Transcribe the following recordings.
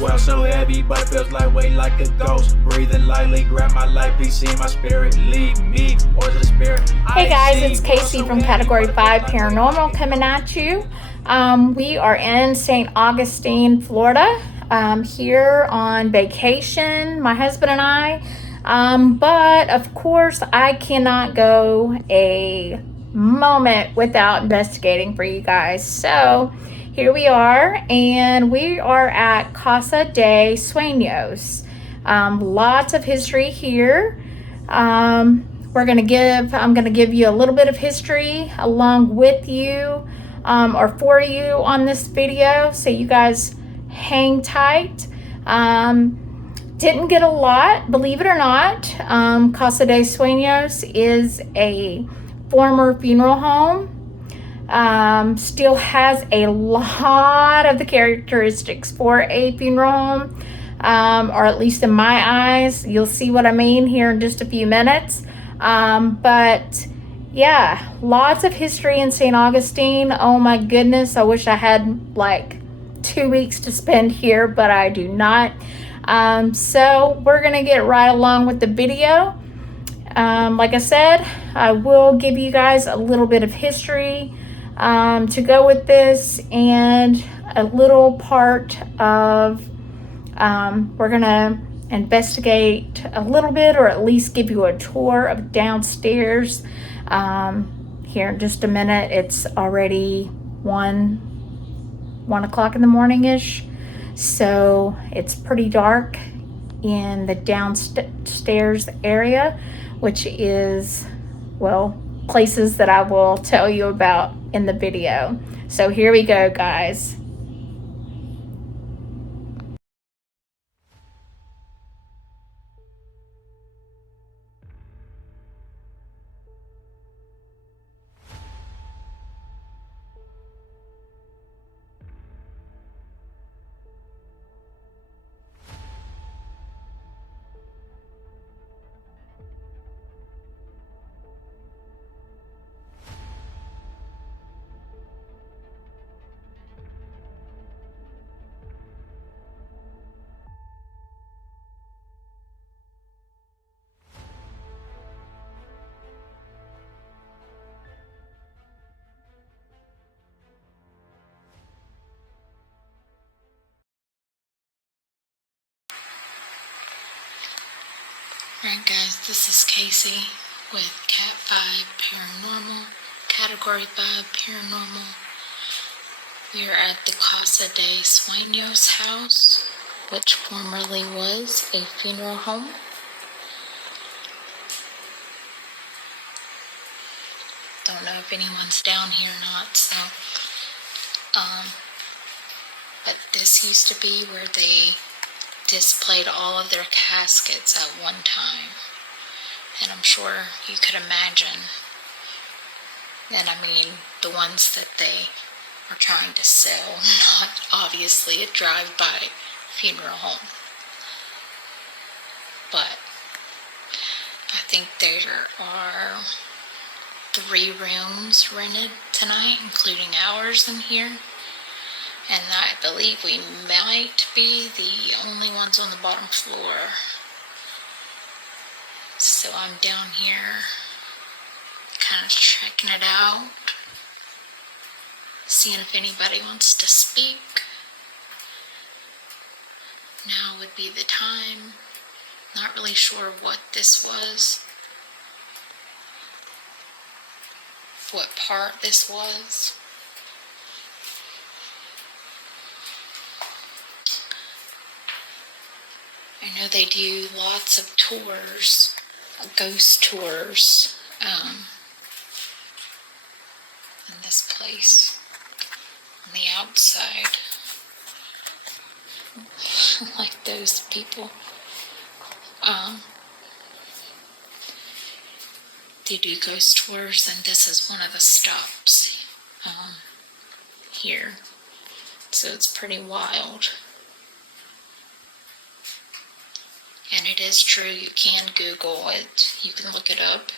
Well, so heavy, but it feels like weight like a ghost. Breathing lightly, grab my life, please see my spirit. Lead me, or the spirit. Hey guys, it's Casey from Category 5 Paranormal coming at you. We are in St. Augustine, Florida, here on vacation, my husband and I. But of course, I cannot go a moment without investigating for you guys. So here we are, and we are at Casa de Suenos. Lots of history here. I'm going to give you a little bit of history along with you, or for you on this video. So you guys hang tight. Didn't get a lot, believe it or not. Casa de Suenos is a former funeral home. Still has a lot of the characteristics for a funeral home, or at least in my eyes. You'll see what I mean here in just a few minutes. But yeah, lots of history in St. Augustine. Oh my goodness, I wish I had like 2 weeks to spend here, but I do not. So we're gonna get right along with the video. Like I said, I will give you guys a little bit of history to go with this, and a little part of we're gonna investigate a little bit, or at least give you a tour of downstairs. Here in just a minute. It's already 1 o'clock in the morning ish, so it's pretty dark in the downstairs area, which is, well, places that I will tell you about in the video. So here we go, guys. Alright guys, this is Casey with Cat 5 Paranormal, Category 5 Paranormal. We are at the Casa de Suenos house, which formerly was a funeral home. Don't know if anyone's down here or not, so, but this used to be where they displayed all of their caskets at one time, and I'm sure you could imagine, and I mean the ones that they were trying to sell, not obviously a drive-by funeral home. But I think there are 3 rooms rented tonight, including ours in here. And I believe we might be the only ones on the bottom floor. So I'm down here kind of checking it out, seeing if anybody wants to speak. Now would be the time. Not really sure what this was, what part this was. I know they do lots of tours, ghost tours, in this place, on the outside, like those people. They do ghost tours, and this is one of the stops, here, so it's pretty wild. And it is true, you can Google it, you can look it up,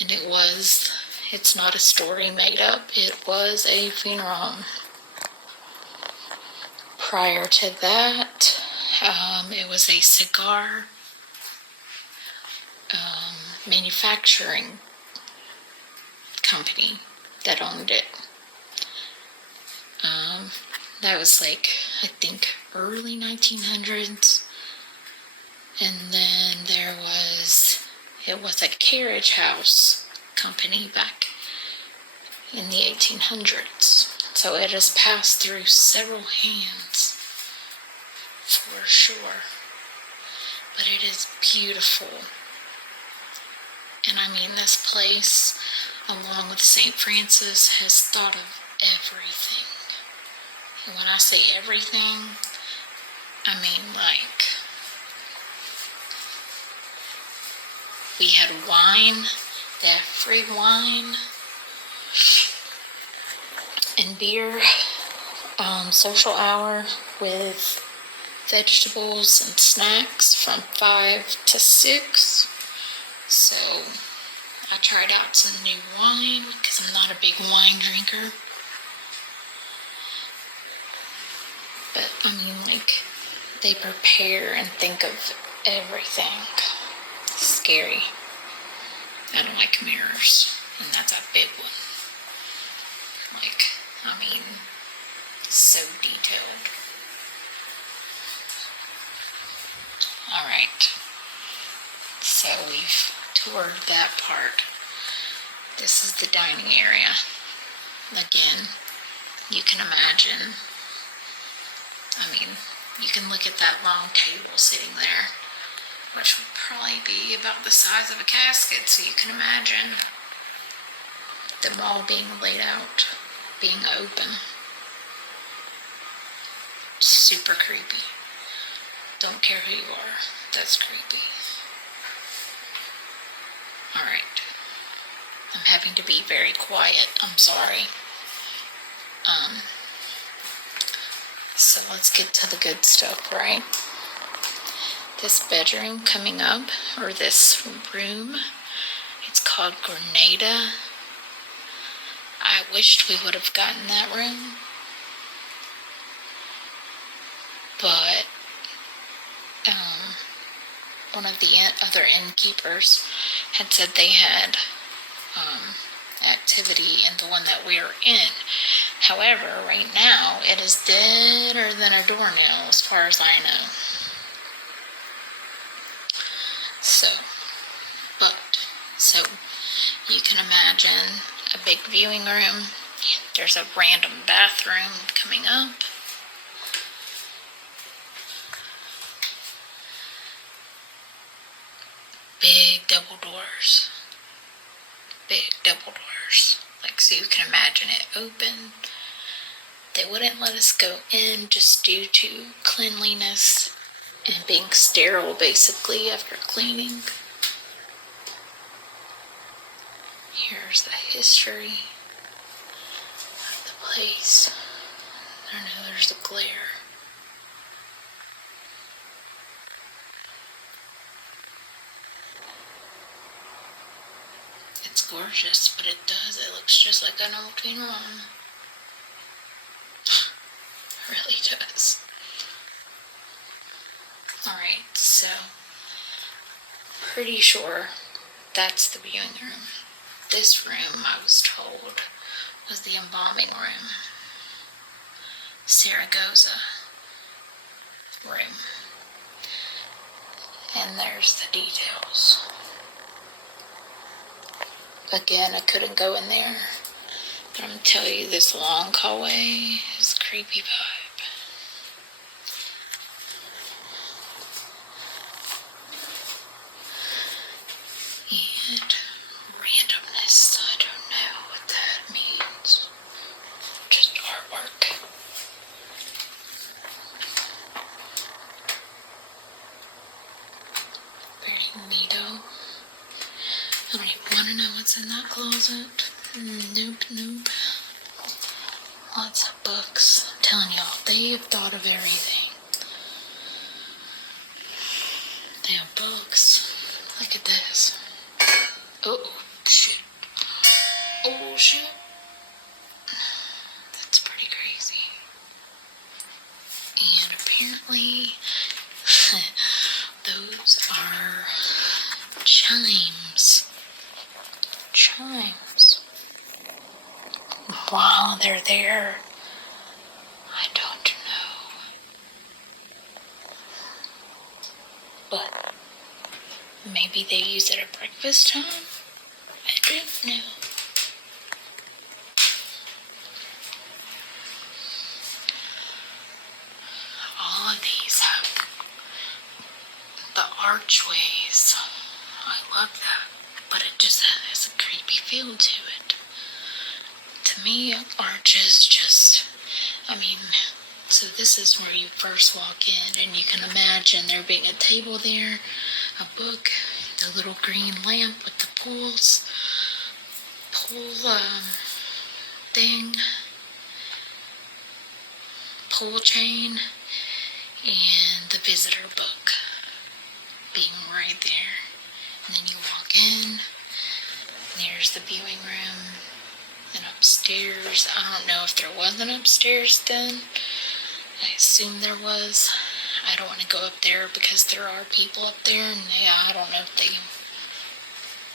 and it's not a story made up, it was a funeral home. Prior to that, it was a cigar manufacturing company that owned it. That was like, I think, early 1900s. And then it was a carriage house company back in the 1800s. So it has passed through several hands, for sure. But it is beautiful. And I mean, this place, along with St. Francis, has thought of everything. And when I say everything, I mean like, we had wine, they have free wine and beer, social hour with vegetables and snacks from 5 to 6. So I tried out some new wine because I'm not a big wine drinker. But I mean, like, they prepare and think of everything. It's scary. I don't like mirrors, and that's a big one. Like, I mean, so detailed. Alright, so we've toured that part. This is the dining area. Again, you can imagine, I mean, you can look at that long table sitting there, which would probably be about the size of a casket, so you can imagine them all being laid out, being open. Super creepy. Don't care who you are, that's creepy. Alright. I'm having to be very quiet, I'm sorry. So let's get to the good stuff, right? This bedroom coming up, or this room, it's called Grenada. I wished we would have gotten that room. But one of the other innkeepers had said they had activity in the one that we are in. However, right now, it is deader than a doornail as far as I know. So you can imagine a big viewing room. There's a random bathroom coming up. Big double doors. Big double doors. Like, so you can imagine it open. They wouldn't let us go in just due to cleanliness and being sterile, basically, after cleaning. Here's the history of the place. I know there's a glare. It's gorgeous, but it looks just like an old funeral home. It really does. Alright, so pretty sure that's the viewing room. This room, I was told, was the embalming room. Zaragoza room. And there's the details. Again, I couldn't go in there, but I'm gonna tell you, this long hallway is a creepy vibe. And randomness, I don't know what that means. Just artwork. Very neato. I don't even want to know what's in that closet. Nope. Lots of books. I'm telling y'all, they have thought of everything. They have books. Look at this. Oh, shit. Oh, shit. That's pretty crazy. And apparently, those are chimes. Chimes. While they're there, I don't know. But maybe they use it at breakfast time? I don't know. All of these have the archways. I love that. But it just has a creepy feel to it. To me, arches just, so this is where you first walk in, and you can imagine there being a table there, a book, the little green lamp with the pool thing, pull chain, and the visitor book being right there. And then you walk in, there's the viewing room, and upstairs, I don't know if there was an upstairs then. I assume there was. I don't want to go up there because there are people up there, and I don't know if they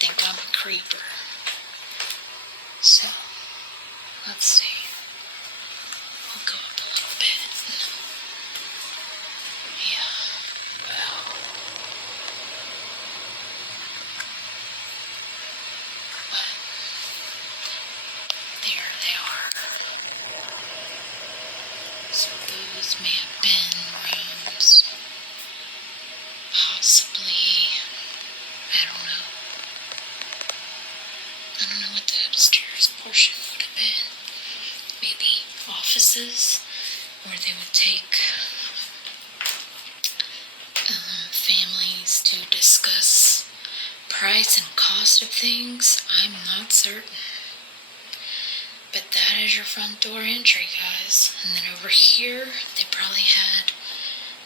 think I'm a creeper. So, let's see. I'll go up a little bit. Yeah, well. But, there they are. So those may have been rooms. Possibly. I don't know. I don't know what the upstairs portion would have been. Maybe offices where they would take families to discuss price and cost of things. I'm not certain. But that is your front door entry, guys. And then over here, they probably had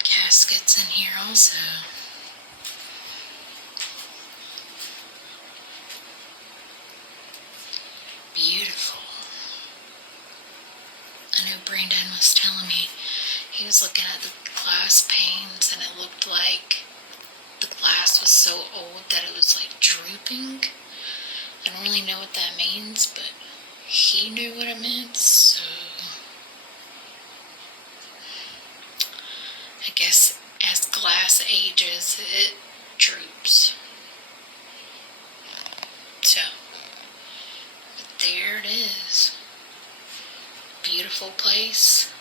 caskets in here also. Beautiful. I know Brandon was telling me he was looking at the glass panes, and it looked like the glass was so old that it was like drooping. I don't really know what that means, but he knew what it meant, so I guess as glass ages, it droops. So, there it is. Beautiful place.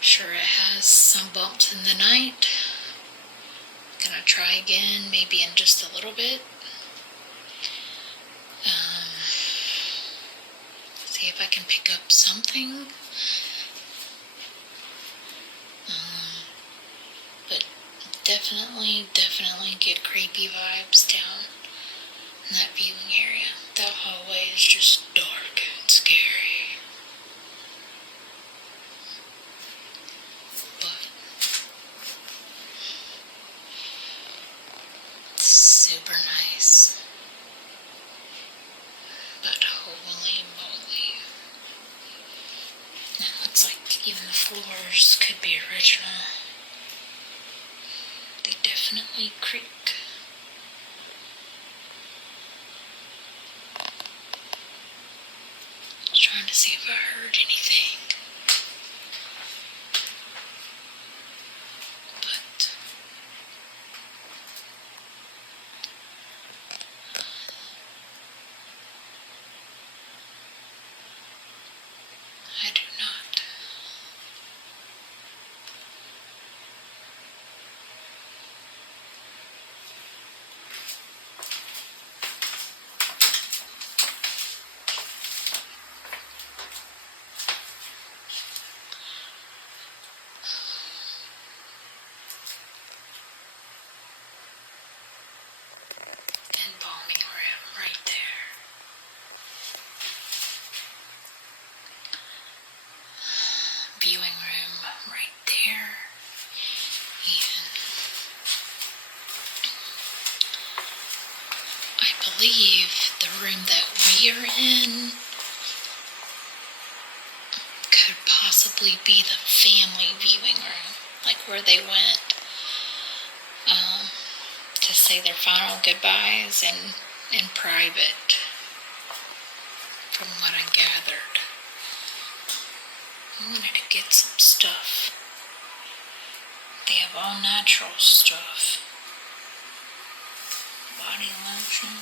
Sure, it has some bumps in the night. Gonna try again, maybe in just a little bit. See if I can pick up something. But definitely get creepy vibes down in that viewing area. That hallway is just dark and scary. But it's super nice. But holy moly. It looks like even the floors could be original. They definitely creak. Trying to see if I heard anything. But I do not. Embalming room right there. Viewing room right there. And I believe the room that we are in could possibly possibly be the family viewing room, like where they went to say their final goodbyes in private, from what I gathered. I wanted to get some stuff. They have all natural stuff. Body lotion.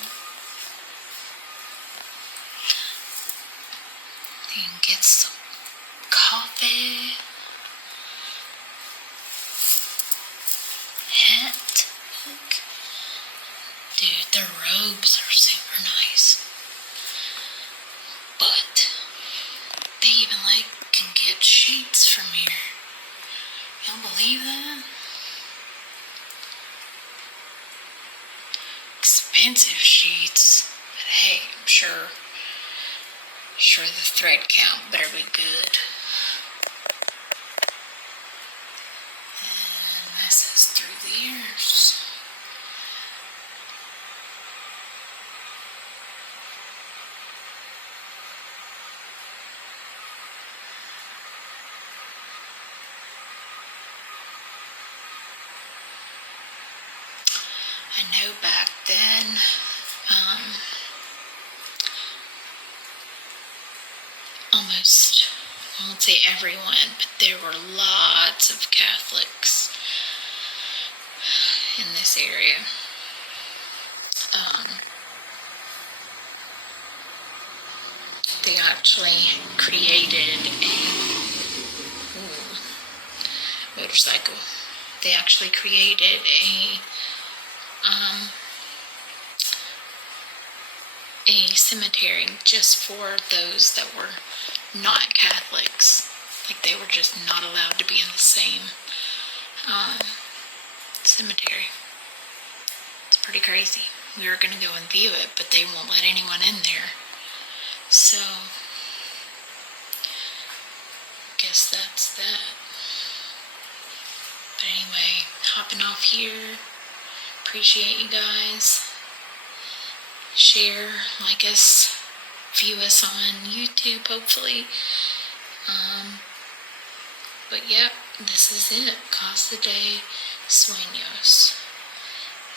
You can get some coffee. Hat. Look. Dude, their robes are super nice. But they even can get sheets from here. Y'all believe that? Expensive sheets. But hey, I'm sure the thread count better be good. And this is through the ears. I know back then, almost, I won't say everyone, but there were lots of Catholics in this area. They actually created a motorcycle. They actually created a cemetery just for those that were not Catholics. Like, they were just not allowed to be in the same cemetery. It's pretty crazy. We were going to go and view it, but they won't let anyone in there. So, guess that's that. But anyway, hopping off here. Appreciate you guys. Share, like us, view us on YouTube, hopefully. But yep, this is it. Casa de Suenos.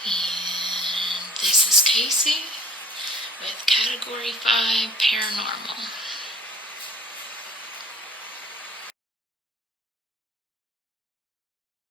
And this is Casey with Category 5 Paranormal.